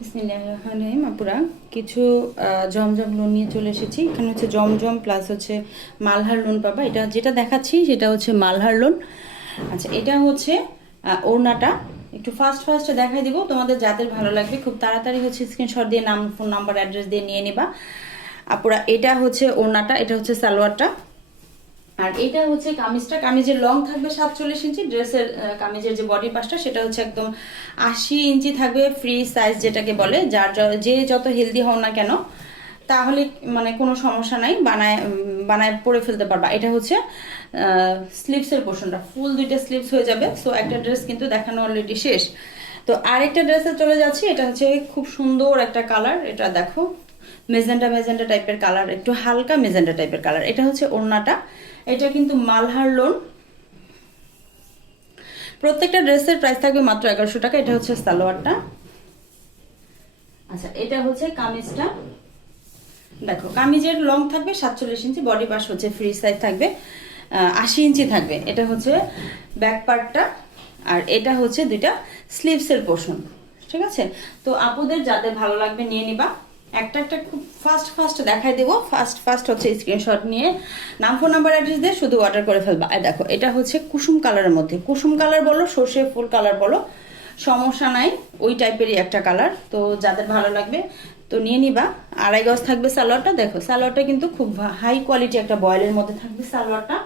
বিসমিল্লাহির রহমানির রহিম। আপুরা কিছু জমজম লোন নিয়ে চলে এসেছি। এখানে হচ্ছে জমজম প্লাস হচ্ছে মালহার লোন পাবা। এটা যেটা দেখাচ্ছি সেটা হচ্ছে মালহার লোন। আচ্ছা, এটা হচ্ছে ওড়নাটা একটু ফাস্ট ফাস্টে দেখাই দিব তোমাদের, যাদের ভালো লাগবে খুব তাড়াতাড়ি হচ্ছে স্ক্রিনশট দিয়ে নাম, ফোন নাম্বার, অ্যাড্রেস দিয়ে নিয়ে নিবা আপুরা। এটা হচ্ছে ওড়নাটা, এটা হচ্ছে সালোয়ারটা, আর এটা হচ্ছে কামিজটা। কামিজের লং থাকবে 47 ইঞ্চি, ড্রেসের কামিজের যে বডি পাশটা সেটা হচ্ছে একদম 80 ইঞ্চি থাকবে, ফ্রি সাইজ যেটাকে বলে। যে যত হেলদি হও না কেন তাহলে মানে কোনো সমস্যা নাই, বানায় বানায় পরে ফেলতে পারবা। এটা হচ্ছে স্লিভসের পোর্শনটা, ফুল দুইটা স্লিভস হয়ে যাবে। সো একটা ড্রেস কিন্তু দেখানো অলরেডি শেষ। তো আরেকটা ড্রেসে চলে যাচ্ছি। এটা হচ্ছে খুব সুন্দর একটা কালার, এটা দেখো মেজেন্টা মেজেন্টা টাইপের কালার, একটু হালকা মেজেন্টা টাইপের কালার। এটা হচ্ছে ওড়নাটা, এটা কিন্তু মালহার লোন। প্রত্যেকটা ড্রেসের প্রাইস থাকবে মাত্র 1100 টাকা। এটা হচ্ছে সালোয়ারটা। আচ্ছা, এটা হচ্ছে কামিজটা। দেখো কামিজের লং থাকবে 47 ইঞ্চি, বডি পাশ হচ্ছে ফ্রি সাইজ থাকবে 80 ইঞ্চি থাকবে। এটা হচ্ছে ব্যাক পার্টটা, আর এটা হচ্ছে দুইটা স্লিভসের পোর্শন। ঠিক আছে, তো আপুদের যাদের ভালো লাগবে নিয়ে নিবা। একটা একটা খুব ফাস্ট ফাস্ট দেখাই দেবো। ফাস্ট ফাস্ট হচ্ছে স্ক্রিনশট নিয়ে নাম, ফোন নাম্বার, অ্যাড্রেস দিয়ে শুধু অর্ডার করে ফেলবা। আর দেখো এটা হচ্ছে কুসুম কালারের মধ্যে, কুসুম কালার বলো, সর্ষে ফুল কালার বলো, সমস্যা নাই, ওই টাইপেরই একটা কালার। তো যাদের ভালো লাগবে তো নিয়ে নিবা। 2.5 গজ থাকবে সালোয়ারটা। দেখো সালোয়ারটা কিন্তু খুব হাই কোয়ালিটি একটা বয়েলের মধ্যে থাকবে সালোয়ারটা।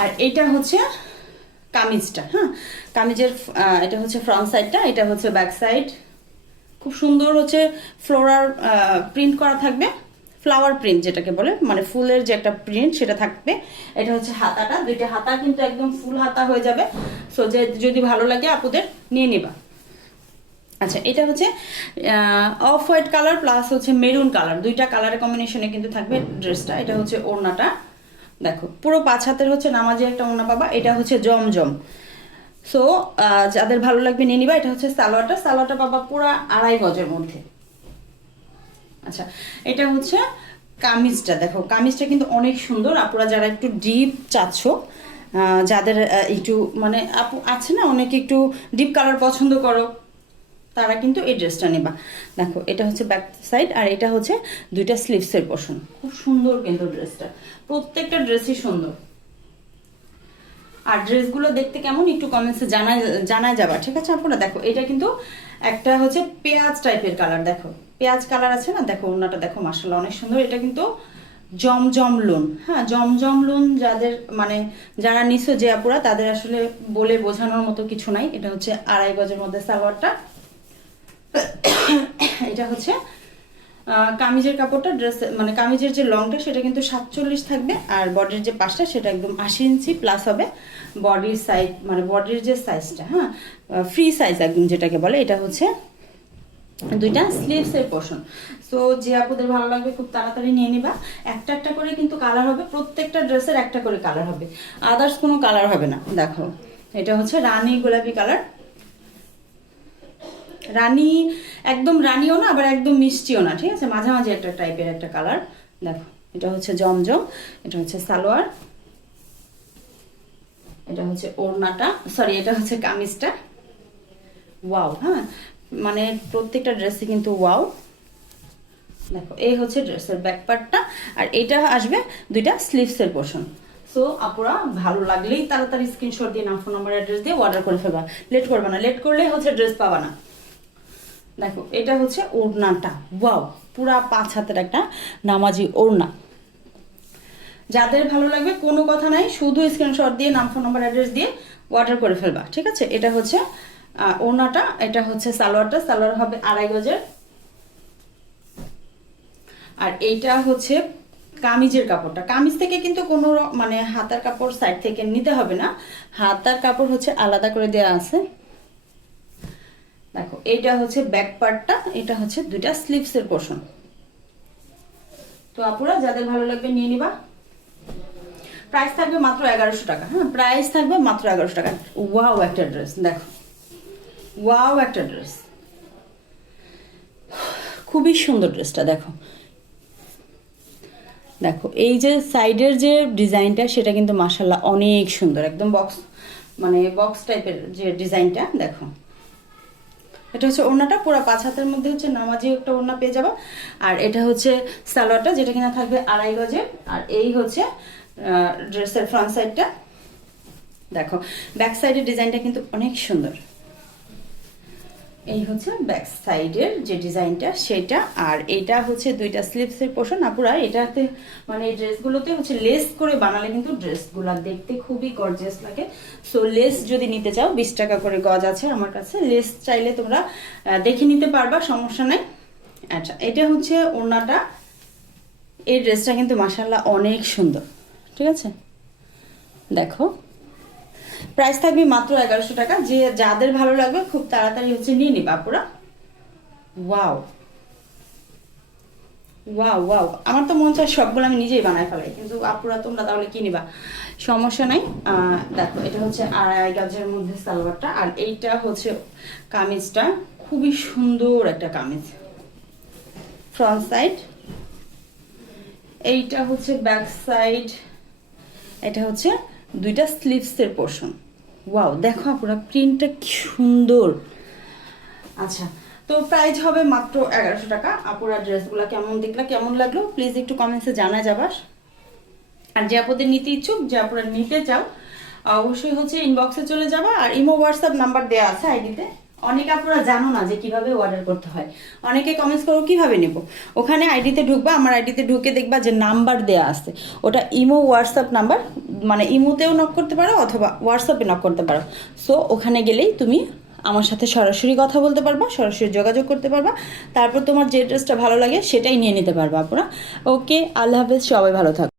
আর এটা হচ্ছে কামিজটা। হ্যাঁ, কামিজের এটা হচ্ছে ফ্রন্ট সাইডটা, এটা হচ্ছে ব্যাক সাইড। খুব সুন্দর হচ্ছে ফ্লোরার প্রিন্ট করা থাকবে, ফ্লাওয়ার প্রিন্ট যেটাকে বলে, মানে ফুলের যে একটা প্রিন্ট সেটা থাকবে। এটা হচ্ছে হাতাটা, দুইটা হাতা কিন্তু একদম ফুল হাতা হয়ে যাবে। সো যে যদি ভালো লাগে আপুদের নিয়ে নিবা। আচ্ছা, এটা হচ্ছে অফ হোয়াইট কালার প্লাস হচ্ছে মেরুন কালার, দুইটা কালারের কম্বিনেশনে কিন্তু থাকবে ড্রেসটা। এটা হচ্ছে ওড়নাটা, দেখো পুরো 5 হাতের হচ্ছে নামাজি একটা ওড়না পাবা। এটা হচ্ছে জমজম। সো যাদের ভালো লাগবে নিয়ে নিবা। এটা হচ্ছে সালোয়ারটা, সালোয়ারটা পাবা পুরো 2.5 গজের মধ্যে। আচ্ছা, এটা হচ্ছে কামিজটা। দেখো কামিজটা কিন্তু অনেক সুন্দর। আপুরা যারা একটু ডিপ চাচ্ছ, যাদের একটু মানে আপু আছে না অনেকে একটু ডিপ কালার পছন্দ করো, তারা কিন্তু এই ড্রেসটা নেবা। দেখো এটা হচ্ছে ব্যাক সাইড, আর এটা হচ্ছে দুইটা স্লিভসের পোর্শন। খুব সুন্দর কিন্তু ড্রেসটা, প্রত্যেকটা ড্রেসই সুন্দর। আর ড্রেসগুলো দেখতে কেমন একটু কমেন্টসে জানায় যাবা, ঠিক আছে আপুরা। দেখো এটা কিন্তু একটা হচ্ছে পেঁয়াজ টাইপের কালার, দেখো পেঁয়াজ কালার আছে না, দেখো ওড়নাটা দেখো মাশাআল্লাহ অনেক সুন্দর। এটা কিন্তু জমজম লোন। হ্যাঁ, জমজম লোন যাদের মানে যারা নিছো যে আপুরা, তাদের আসলে বলে বোঝানোর মতো কিছু নাই। এটা হচ্ছে 2.5 গজের মধ্যে সালোয়ারটা। এটা হচ্ছে কামিজের কাপড়টা, ড্রেস মানে কামিজের যে লংটা সেটা কিন্তু 47 থাকবে, আর বডির যে পাশটা সেটা একদম 80 ইঞ্চি প্লাস হবে। বডির সাইজ মানে বডির যে সাইজটা, হ্যাঁ ফ্রি সাইজ একদম যেটাকে বলে। এটা হচ্ছে দুইটা স্লিভসের পোর্শন। সো যে আপুদের ভালো লাগবে খুব তাড়াতাড়ি নিয়ে নিবা। একটা একটা করে কিন্তু কালার হবে, প্রত্যেকটা ড্রেসের একটা করে কালার হবে, আদার্স কোনো কালার হবে না। দেখো এটা হচ্ছে রানী গোলাপি কালার, রানী একদম রানীও না আবার একদম মিষ্টিও না, ঠিক আছে, মাঝামাঝি একটা টাইপের একটা কালার। দেখো এটা হচ্ছে জমজম, এটা হচ্ছে সালোয়ার, এটা হচ্ছে ওড়নাটা, সরি এটা হচ্ছে কামিজটা। ওয়াও, হ্যাঁ মানে প্রত্যেকটা ড্রেসে কিন্তু ওয়াও। দেখো এই হচ্ছে ড্রেসের ব্যাক পার্টটা, আর এটা আসবে দুইটা স্লিভসের পোর্শন। সো আপুরা ভালো লাগলেই তাড়াতাড়ি স্ক্রিনশট দিয়ে নাম, ফোন নাম্বার, অ্যাড্রেস দিয়ে অর্ডার করে ফেলবা। লেট করবে না, লেট করলে হচ্ছে ড্রেস পাবা না। দেখো এটা হচ্ছে ওড়নাটা, ওয়াও পুরা 5 হাতের একটা নামাজি ওড়না। যাদের ভালো লাগবে কোনো কথা নাই, শুধু স্ক্রিনশট দিয়ে নাম, ফোন নাম্বার, অ্যাড্রেস দিয়ে অর্ডার করে ফেলবা, ঠিক আছে। এটা হচ্ছে ওড়নাটা, এটা হচ্ছে সালোয়ারটা, সালোয়ার হবে 2.5 গজের। আর এইটা হচ্ছে কামিজের কাপড়টা। কামিজ থেকে কিন্তু কোনো মানে হাতার কাপড় সাইড থেকে নিতে হবে না, হাতার কাপড় হচ্ছে আলাদা করে দেওয়া আছে। দেখো এইটা হচ্ছে ব্যাক পার্টটা, এটা হচ্ছে দুইটা স্লিভসের পোর্শন। তো আপুরা যাদের ভালো লাগবে নিয়ে নিবা। প্রাইস থাকবে মাত্র 1100 টাকা। হ্যাঁ, প্রাইস থাকবে মাত্র 1100 টাকা। ওয়াও একটা ড্রেস, দেখো ওয়াও একটা ড্রেস, খুবই সুন্দর ড্রেসটা। দেখো দেখো এই যে সাইডের যে ডিজাইনটা সেটা কিন্তু মাশাআল্লাহ অনেক সুন্দর, একদম বক্স মানে বক্স টাইপের যে ডিজাইনটা। দেখো এটা হচ্ছে ওড়নাটা পুরো 5 হাতের মধ্যে হচ্ছে নামাজি একটা ওড়না পেয়ে যাবো। আর এটা হচ্ছে সালোয়ারটা, যেটা কিনা থাকবে 2.5 গজের। আর এই হচ্ছে ড্রেসের ফ্রন্ট সাইডটা। দেখো ব্যাক সাইডের ডিজাইনটা কিন্তু অনেক সুন্দর। এই হচ্ছে ব্যাক সাইডের যে ডিজাইনটা সেটা। আর এটা হচ্ছে দুইটা স্লিভসের পোর্শন। আপুরা এটাতে মানে এই ড্রেসগুলোতে হচ্ছে লেস করে বানালে কিন্তু ড্রেসগুলো দেখতে খুবই গর্জিয়াস লাগে। সো লেস যদি নিতে চাও 20 টাকা করে গজ আছে আমার কাছে, লেস চাইলে তোমরা দেখে নিতে পারবা, সমস্যা নাই। আচ্ছা, এটা হচ্ছে ওড়নাটা। এই ড্রেসটা কিন্তু মাশাআল্লাহ অনেক সুন্দর, ঠিক আছে। দেখো প্রাইস থাকবে মাত্র 1100 টাকা। যে যাদের ভালো লাগবে খুব তাড়াতাড়ি হচ্ছে নিয়ে নিবা আপুরা। ওয়াও ওয়াও ওয়াও, আমার তো মন চায় সবগুলো আমি নিজেই বানাই ফেলাই, কিন্তু আপুরা তোমরা তাহলে কি নিবা, সমস্যা নাই। দেখো এটা হচ্ছে 2.5 গজের মধ্যে সালোয়ারটা। আর এইটা হচ্ছে কামিজটা, খুবই সুন্দর একটা কামিজ ফ্রন্ট সাইড। এইটা হচ্ছে ব্যাক সাইড। এটা হচ্ছে দুইটা স্লিভসের পোর্শন। ওয়াও, দেখো আপুরা প্রিন্টটা কি সুন্দর। আচ্ছা, তো প্রাইস হবে মাত্র 1100 টাকা। আপুরা ড্রেসগুলো কেমন দেখলা, কেমন লাগলো প্লিজ একটু কমেন্টসে জানা যাবার। আর যে আপুদের নিতে ইচ্ছুক, যে আপুরা নিতে চাও, অবশ্যই হচ্ছে ইনবক্সে চলে যাবা। আর ইমো হোয়াটসঅ্যাপ নাম্বার দেওয়া আছে আইডিতে। অনেকে আপুরা জানো না যে কিভাবে অর্ডার করতে হয়, অনেকে কমেন্টস করো কিভাবে নেব। ওখানে আইডিতে ঢুকবা, আমার আইডিতে ঢুকে দেখবা যে নাম্বার দেওয়া আছে, ওটা ইমো হোয়াটসঅ্যাপ নাম্বার। মানে ইমোতেও নক করতে পারো অথবা হোয়াটসঅ্যাপে নক করতে পারো। সো ওখানে গেলেই তুমি আমার সাথে সরাসরি কথা বলতে পারবা, সরাসরি যোগাযোগ করতে পারবা। তারপর তোমার যে ড্রেসটা ভালো লাগে সেটাই নিয়ে নিতে পারবা আপুরা। ওকে, আল্লাহ হাফেজ, সবাই ভালো থাকো।